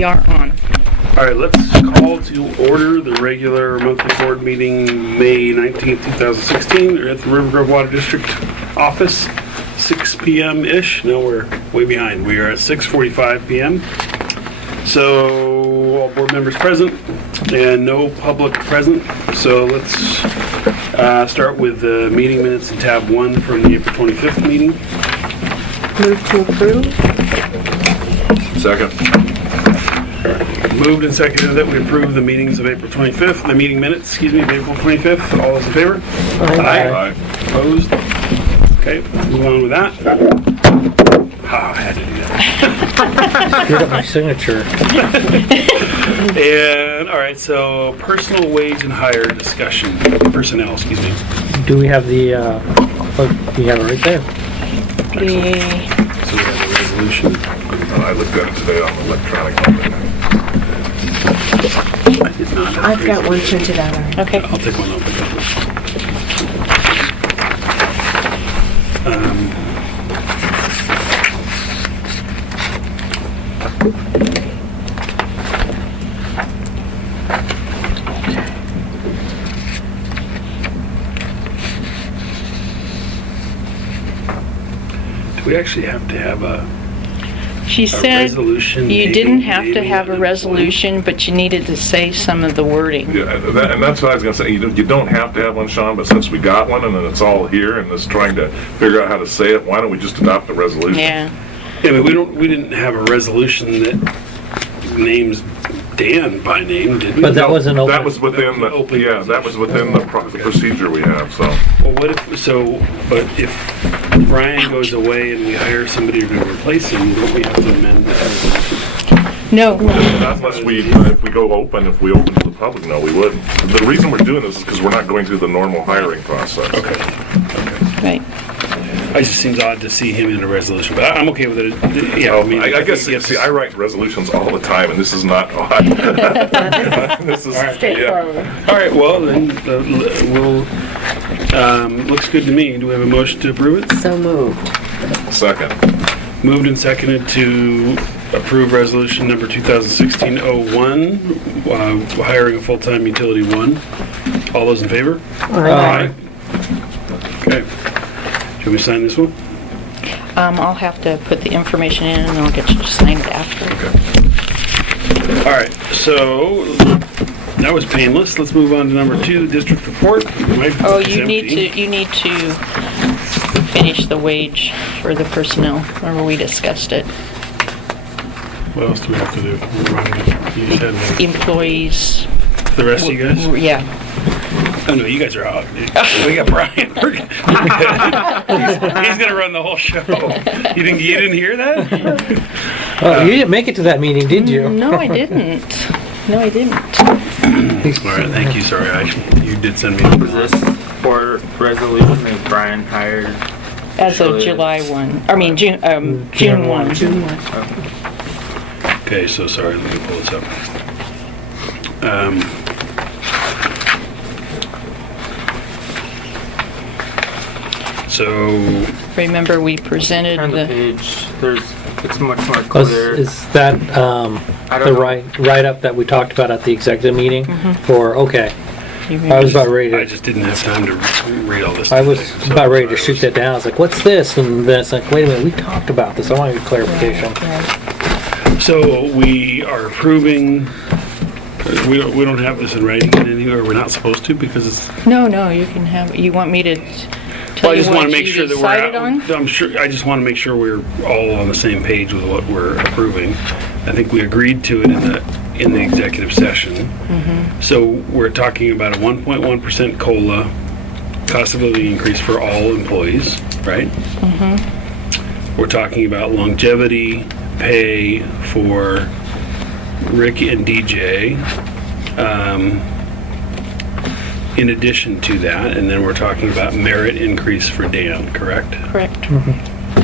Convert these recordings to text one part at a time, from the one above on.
We are on. All right, let's call to order the regular monthly board meeting, May 19th, 2016, at the RIvergrove Water District office, 6 p.m.-ish. No, we're way behind. We are at 6:45 p.m. So, all board members present and no public present. So let's start with the meeting minutes in tab 1 from the April 25th meeting. Move to approve. Second. Moved and seconded that we approve the meetings of April 25th, the meeting minutes, of April 25th. All those in favor? Aye. Opposed? Okay, let's move on with that. I had to do that. Screwed up my signature. And, all right, so personal wage and hire discussion. Personnel, excuse me. Do we have the, you have it right there. So we have the resolution. I looked at it today on the electronic. I did not. I've got one printed out already. Okay. I'll take one over. Do we actually have to have a She said resolution? you didn't have to naming have a an resolution, but you needed to say some of the wording. Yeah, and that's what I was going to say. You don't have to have one, Sean, but since we got one and then it's all here and it's trying to figure out how to say it, why don't we just adopt the resolution? Yeah. Yeah, but we didn't have a resolution that names Dan by name, did we? But that wasn't open. That was within the, Open yeah, that was within the procedure we have, so. Well, what if, but if Brian goes away and we hire somebody to replace him, don't we have to amend the resolution? No. Unless if we go open, if we open to the public, no, we wouldn't. The reason we're doing this is because we're not going through the normal hiring process. Okay. Right. It just seems odd to see him in a resolution, but I'm okay with it. Yeah, I guess, see, I write resolutions all the time, and this is not odd. This is, Straightforward. All right, well, then, looks good to me. Do we have a motion to approve it? So moved. Second. Moved and seconded to approve resolution number 2016-01, hiring a full-time utility 1. All those in favor? Aye. Okay. Should we sign this one? I'll have to put the information in and I'll get you to sign it after. Okay. All right, so that was painless. Let's move on to number 2, district report. Oh, you need to finish the wage for the personnel. Remember we discussed it. What else do we have to do? You said Employees. the rest of you guys? Yeah. Oh no, you guys are out. We got Brian. We're good. He's gonna run the whole show. You didn't hear that? Oh, you didn't make it to that meeting, did you? No, I didn't. No, I didn't. All right, thank you. Sorry, you did send me. Was this for resolution that Brian hired? As of July 1. I mean, June 1. June 1. June 1. Okay, so sorry. Let me pull this up. So Remember we presented On the the, page, it's much more Was, clear. is that I the don't know. write-up that we talked about at the executive meeting? For, okay. I was about ready I to, just didn't have time to read all this. I was today, so about ready to sorry. shoot that down. I was like, what's this? And then it's like, wait a minute, we talked about this. I want to get clarification. So we are approving. We don't have this in writing anywhere. We're not supposed to because it's. no, you can have, you want me to Well, tell I you just want what to make you sure that decided on? I'm sure. I just want to make sure we're all on the same page with what we're approving. I think we agreed to it in the executive session. So we're talking about a 1.1% COLA, cost of living increase for all employees, right? We're talking about longevity pay for Rick and DJ. In addition to that, and then we're talking about merit increase for Dan, correct? Correct.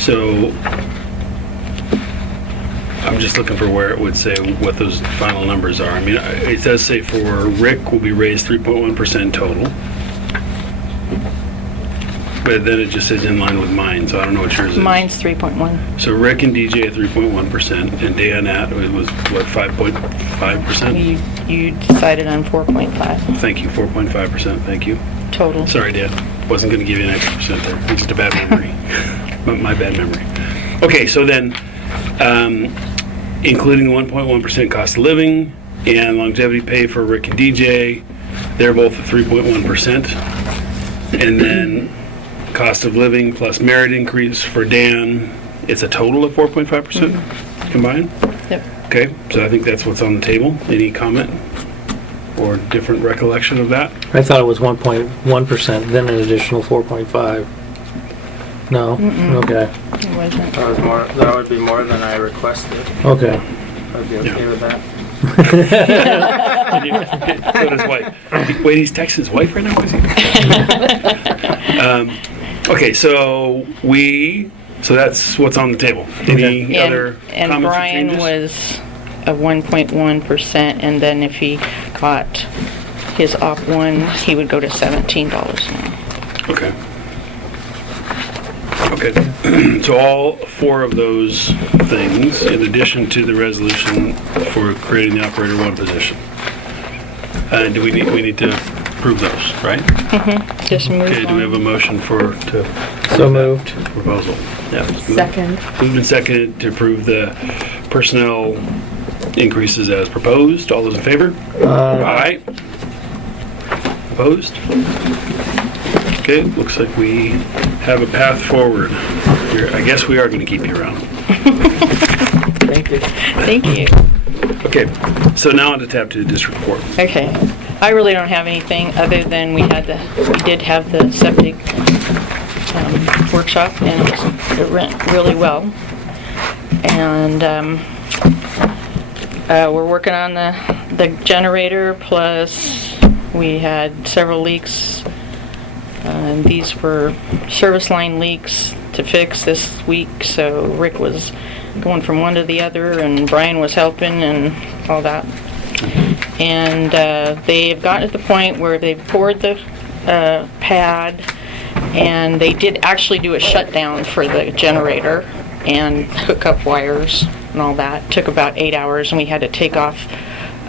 So I'm just looking for where it would say what those final numbers are. I mean, it does say for Rick will be raised 3.1% total. but then it just says in line with mine, so I don't know what yours is. Mine's 3.1. So Rick and DJ at 3.1%, and Dan at, it was what, 5.5%? You decided on 4.5 Thank you, 4.5%, thank you. total. Sorry, Dan, wasn't gonna give you an extra percent there, it's just a bad memory. My bad memory. Okay, so then, including the 1.1% cost of living and longevity pay for Rick and DJ, they're both at 3.1%. And then cost of living plus merit increase for Dan, it's a total of 4.5% combined? Yep. Okay, so I think that's what's on the table. Any comment or different recollection of that? I thought it was 1.1%, then an additional 4.5. No? Okay. It wasn't. That would be more than I requested. Okay. I'd be okay with that. So does wife. Wait, he's texting his wife right now? Is he? Okay, so that's what's on the table. Any other And comments or Brian changes? was a 1.1%, and then if he got his op one, he would go to $17 now. Okay. Okay, so all four of those things, in addition to the resolution for creating the operator one position. Do we need to approve those, right? Just move Okay, do we have a on. motion to So moved. proposal? Yeah. Second. Moved and seconded to approve the personnel increases as proposed. All those in favor? Aye. Opposed? Okay, looks like we have a path forward. I guess we are going to keep you around. Thank you. Thank you. Okay, so now on to tab 2, district report. Okay, I really don't have anything other than we did have the septic workshop, and it went really well. And we're working on the generator, plus we had several leaks. These were service line leaks to fix this week, so Rick was going from one to the other, and Brian was helping and all that. And they've gotten to the point where they've poured the pad, and they did actually do a shutdown for the generator and hook up wires and all that. It took about 8 hours, and we had to take off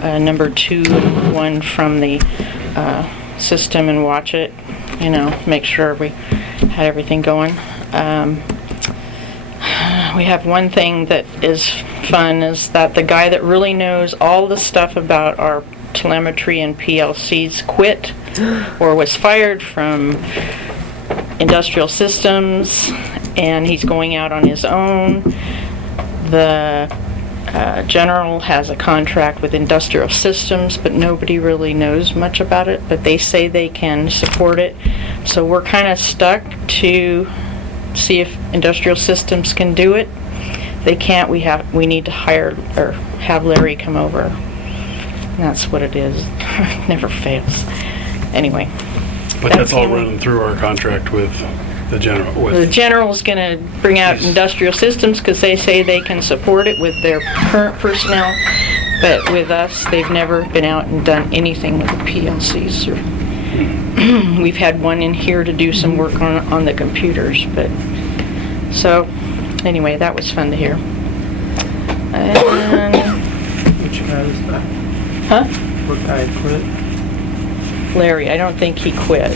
number 2 and 1 from the system and watch it, make sure we had everything going. We have one thing that is fun, is that the guy that really knows all the stuff about our telemetry and PLCs quit or was fired from industrial systems, and he's going out on his own. The General has a contract with industrial systems, but nobody really knows much about it, but they say they can support it. So we're kind of stuck to see if industrial systems can do it. If they can't, we need to hire or have Larry come over. And that's what it is. Never fails. Anyway. But that's all running through our contract with the General. The General's going to bring out industrial systems because they say they can support it with their current personnel. But with us, they've never been out and done anything with the PLCs. We've had one in here to do some work on the computers. But so anyway, that was fun to hear. And, Which guy is that? huh? What guy quit? Larry, I don't think he quit.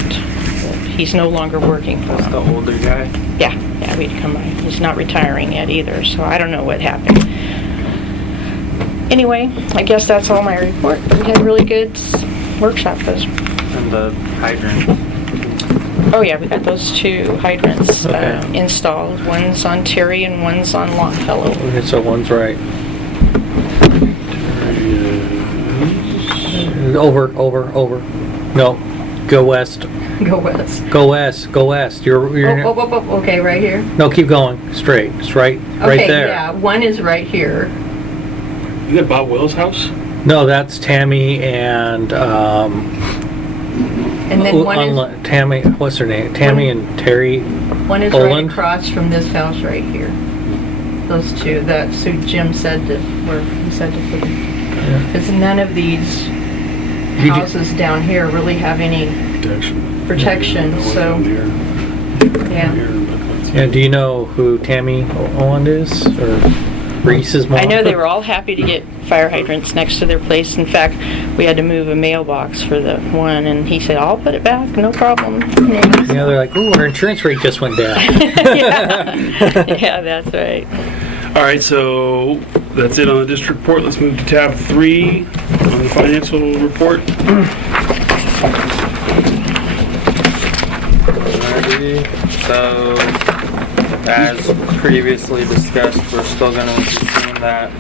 He's no longer working for That's them. the older guy. Yeah, we'd come by. He's not retiring yet either, so I don't know what happened. Anyway, I guess that's all my report. We had a really good workshop. And the hydrant. Oh yeah, we got those 2 hydrants Okay. installed. One's on Terry and one's on Longfellow. Okay, so one's right. Over. No, go west. Go west. Go west. Go west. You're Okay, right here. No, keep going. Straight. It's right Okay, there. yeah, one is right here. Is that Bob Will's house? No, that's Tammy and And then one Tammy, what's her name? Tammy and Terry. is right Oland? across from this house right here. Those 2, that's who Jim said to, where he said to put it. Because none of these houses down here really have any protection, No one so. down here. Yeah. Yeah, do you know who Tammy Owen is, or Reese's mom? I know they were all happy to get fire hydrants next to their place. In fact, we had to move a mailbox for the one, and he said, "I'll put it back, no problem." Yeah, they're like, "Ooh, our insurance rate just went down." Yeah, that's right. All right, so that's it on the district report. Let's move to tab 3 on the financial report. Alrighty. So, as previously discussed, we're still going to be seeing that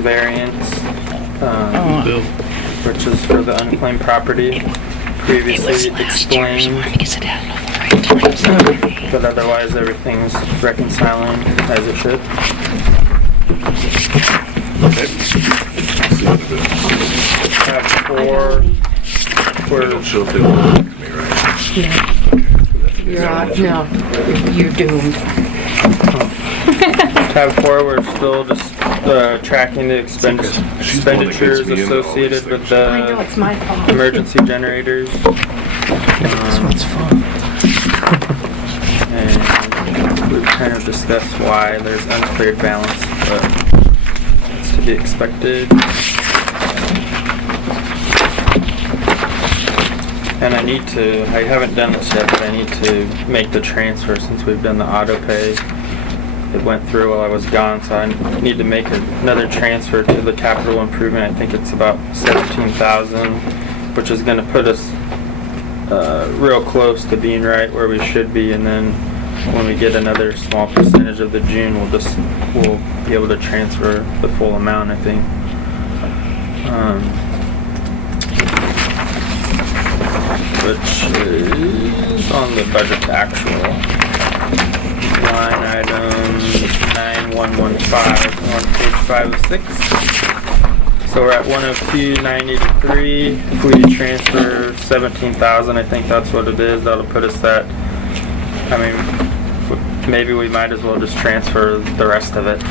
variance, Bill. which is for the unclaimed property. Previously explained, but otherwise everything's reconciling as it should. Tab 4, It'll show up to me, right? You're out. No, you're doomed. Tab 4, we're still just tracking the expenditures associated with I know, the it's my fault. emergency generators. This one's fun. And we've kind of discussed why there's uncleared balance, but it's to be expected. And I haven't done this yet, but I need to make the transfer since we've done the auto pay. It went through while I was gone, so I need to make another transfer to the capital improvement. I think it's about 17,000, which is going to put us real close to being right where we should be. And then when we get another small percentage of the June, we'll be able to transfer the full amount, I think. Which is on the budget to actual. Line item 9115 on page 5 of 6. So we're at 102,983. If we transfer 17,000, I think that's what it is. That'll put us at, I mean, maybe we might as well just transfer the rest of it.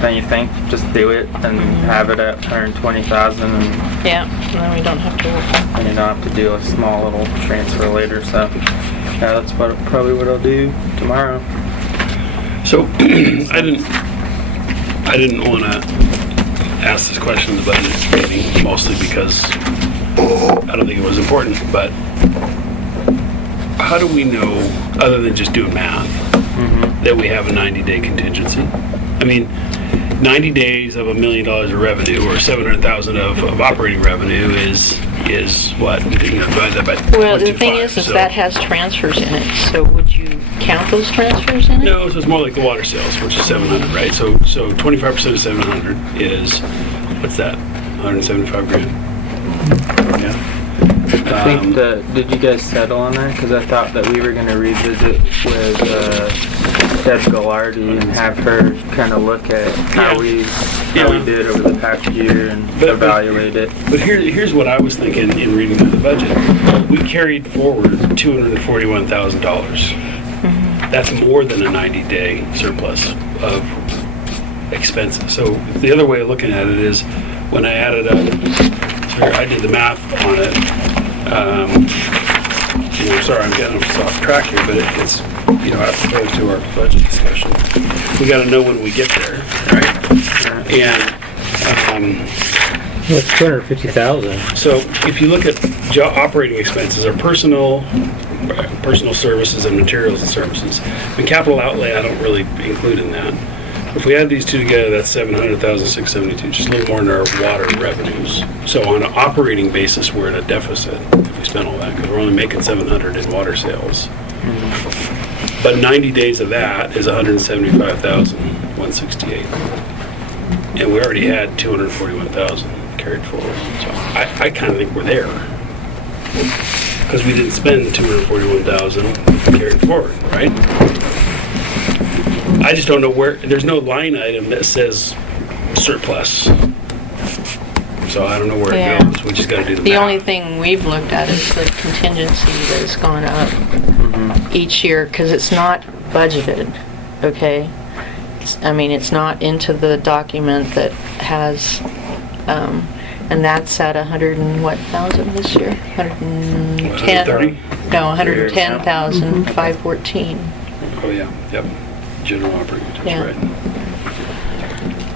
Don't you think? Just do it and have it at 120,000, and Yeah, then we don't have to work. and you don't have to do a small little transfer later. So yeah, that's probably what I'll do tomorrow. So I didn't want to ask this question in the budget meeting, mostly because I don't think it was important, but how do we know, other than just doing math, that we have a 90-day contingency? I mean, 90 days of $1 million of revenue, or 700,000 of operating revenue is what? Divide that by Well, the thing 0.25, is so- that has transfers in it, so would you count those transfers in it? No, so it's more like the water sales, which is 700, right? So 25% of 700 is, what's that? 175 grand. Yeah. I think did you guys settle on that? Because I thought that we were going to revisit with Deb Gallardi and have her kind of look at how we did over the past year and evaluate it. But here's what I was thinking in reading through the budget. We carried forward $241,000. That's more than a 90-day surplus of expenses. So the other way of looking at it is, when I added up, so I did the math on it. I'm sorry, I'm getting off track here, but it's apropos to our budget discussion. We got to know when we get there, right? And Well, it's 250,000. so if you look at operating expenses, our personal services and materials and services, and capital outlay I don't really include in that. If we add these two together, that's 700,672, just a little more than our water revenues. So on an operating basis, we're in a deficit if we spend all that, because we're only making 700 in water sales. But 90 days of that is 175,168. And we already had 241,000 carried forward. So I kind of think we're there, because we didn't spend the 241,000 carried forward, right? I just don't know where, there's no line item that says surplus. So I don't know where Yeah. it goes. We just got to do the math. The only thing we've looked at is the contingency that's gone up each year, because it's not budgeted, okay? It's not into the document that has, and that's at 100 and what thousand this year? 110? 130? No, 110,514. Oh, yeah, yep. General operating, that's Yeah. right.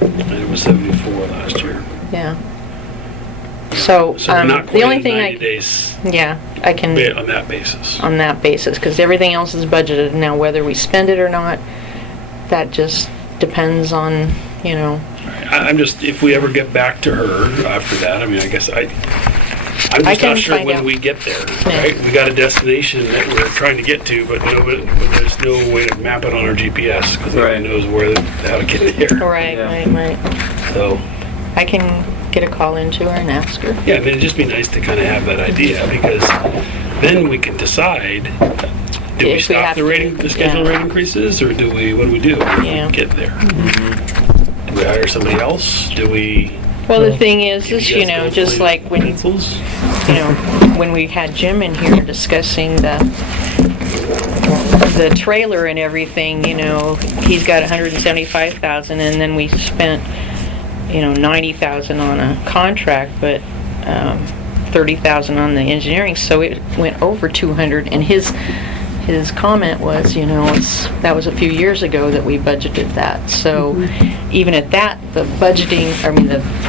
And it was 74 last year. Yeah. So, So we're not the quite only in thing 90 days yeah, I can, on that basis. on that basis, because everything else is budgeted. Now, whether we spend it or not, that just depends on, you know, I'm just, if we ever get back to her after that, I mean, I guess I'm I just can not sure find when out. we get there, Yeah. right? We got a destination that we're trying to get to, but there's no way to map it on our GPS because Right. nobody knows how to get there. right, Yeah. right. So, I can get a call into her and ask her. yeah, I mean, it'd just be nice to kind of have that idea because then we can decide, do we If we stop have the to, the schedule yeah. rate increases or what do we do if Yeah. we get there? Do we hire somebody else? Do we? Well, the thing is, you you guys know, go just play like when, pencils? you know, when we had Jim in here discussing the trailer and everything, you know, he's got 175,000 and then we spent, you know, 90,000 on a contract, but 30,000 on the engineering, so it went over 200. And his comment was, you know, that was a few years ago that we budgeted that. So even at that, the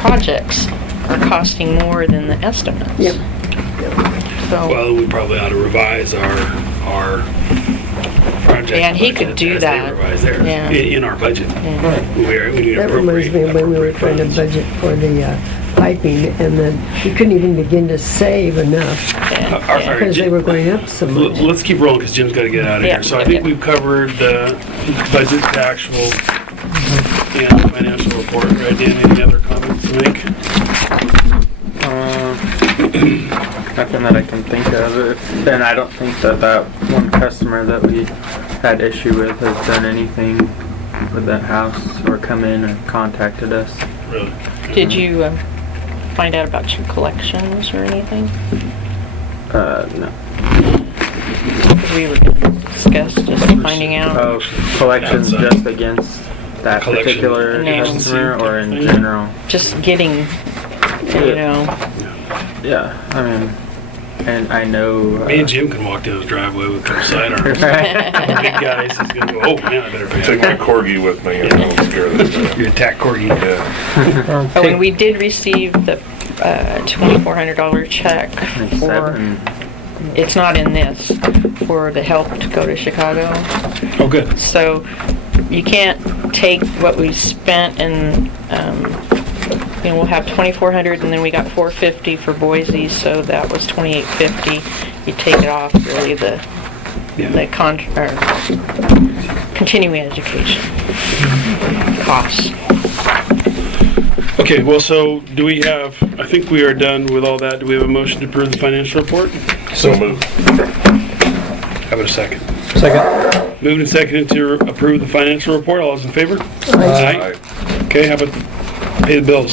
projects are costing more than the estimates. Yep. So, Well, we probably ought to revise our project. Yeah, and he could budget do as that. They revise theirs Yeah. in our budget. yeah. We need to That reminds me of when we were trying to appropriate budget for the piping, and then we couldn't even begin to save enough Our- Yeah. because they were going up so much. Let's keep rolling because Jim's got to get out of Yeah, here. So I yeah, think yeah. we've covered the budget, the actual, and the financial report. Right, Dan? Any other comments to make? Nothing that I can think of. And I don't think that one customer that we had issue with has done anything with that house or come in or contacted us. Really? Did you find out about your collections or anything? No. We were gonna discuss just finding out. Oh, collections That's, just against that collection particular No. customer or in general? Just getting, you know, Yeah, I mean, and I know. Me and Jim can walk down his driveway with those sidearms. Big guys, he's gonna go, oh man, I better Take my pay. corgi with me and I'll scare them. Your attack corgi. Yeah. oh, and we did receive the $2,400 check for, it's not in this, for the help to go to Chicago. Oh, good. So you can't take what we spent and, you know, we'll have 2,400 and then we got 450 for Boise, so that was 2,850. You take it off really the continuing education costs. Okay, well, so do we have, I think we are done with all that. Do we have a motion to approve the financial report? So moved. How about a second? Second. Moved and seconded to approve the financial report. All those in favor? Aye. Okay, how about pay the bills?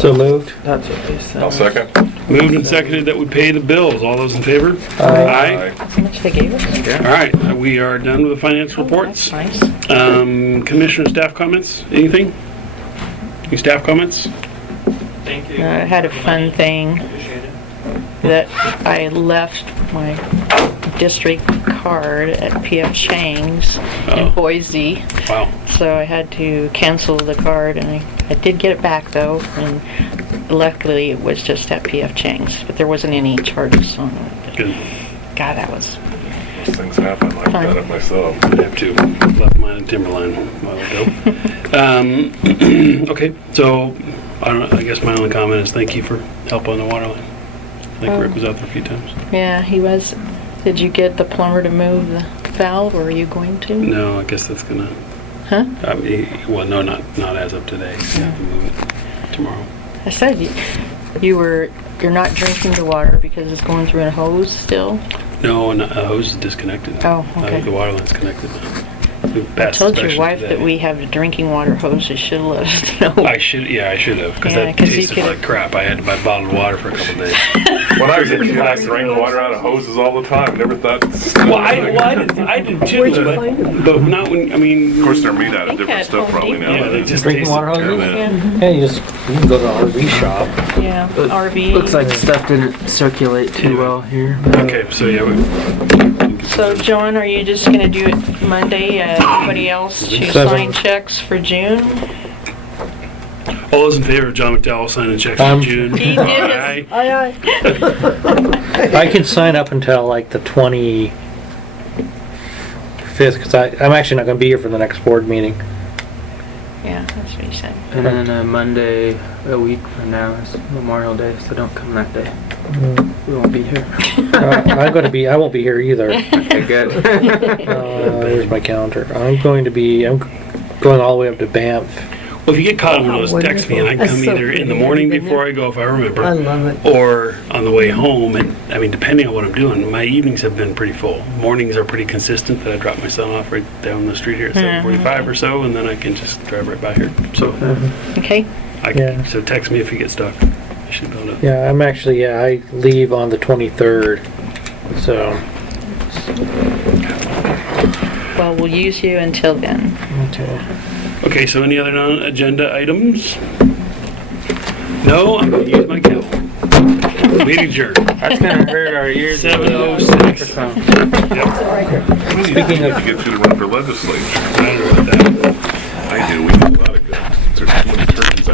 So moved. That's what they said. I'll second. Moved and seconded that we pay the bills. All those in favor? Aye. How much they gave us? All right, we are done with the financial reports. That's nice. Commissioner staff comments? Anything? Any staff comments? I had a fun thing that I left my district card at P.F. Chang's Oh. in Boise, Wow. so I had to cancel the card, and I did get it back though, and luckily it was just at P.F. Chang's, but there wasn't any charges on it. But Good. God, that was Those things happen. I've done it myself. I have to. Left mine in Timberline a while ago. Okay, so I guess my only comment is thank you for help on the water line. I think Rick was out there a few times. yeah, he was. Did you get the plumber to move the valve, or are you going to? No, I guess that's gonna. Huh? Well, no, not as of today. You have to move it tomorrow. I said you're not drinking the water because it's going through a hose still. No, and a hose is disconnected. Oh, I okay. think the water line's connected now. We I passed told the your special wife today. that we have the drinking water hoses. Should let us know. I should have, because Yeah, that 'cause you tasted could've- like crap. I had to buy bottled water for a couple days. When I was a kid, I drank water out of hoses all the time. Never thought. Well, I did too, Where'd you find them? but not when, I mean. Of course, they're made out of I think different at stuff Home probably Depot. now. Yeah, they just Drinking tasted water hoses? terrible. Yeah. Yeah, you can go to an RV shop. Yeah, RV. Looks like stuff didn't circulate too well here. Okay, so yeah, So, John, are you just gonna do it Monday? Anybody else to Seven. sign checks for June? all those in favor of John McDowell signing checks Um, in June? He did. Aye. Aye, aye. I can sign up until like the 25th, because I'm actually not gonna be here for the next board meeting. Yeah, that's what he said. And then Monday, a week from now, is Memorial Day, so don't come that day. We won't be here. I won't be here either. Okay, good. Where's my calendar? I'm going all the way up to Banff. Well, if you get caught in one of those, Oh, text me and I can wonderful. come That's so either in the pretty. morning Have you been before I go if I remember. I love it. Or on the way home, and I mean, depending on what I'm doing, my evenings have been pretty full. Mornings are pretty consistent that I drop my son off right down the street here at 7:45 or so, and then I can just drive right by here. So, Okay. Yeah. so text me if you get stuck. I should be able to. Yeah, I leave on the 23rd, so. Well, we'll use you until then. Okay. Okay, so any other non-agenda items? No, I'm gonna use my gavel. Meeting adjourned. That's gonna hurt our ears. 7:06. Speaking of To get you to run for legislature. I don't know about that. I do. We do a lot of good. There's too many turkeys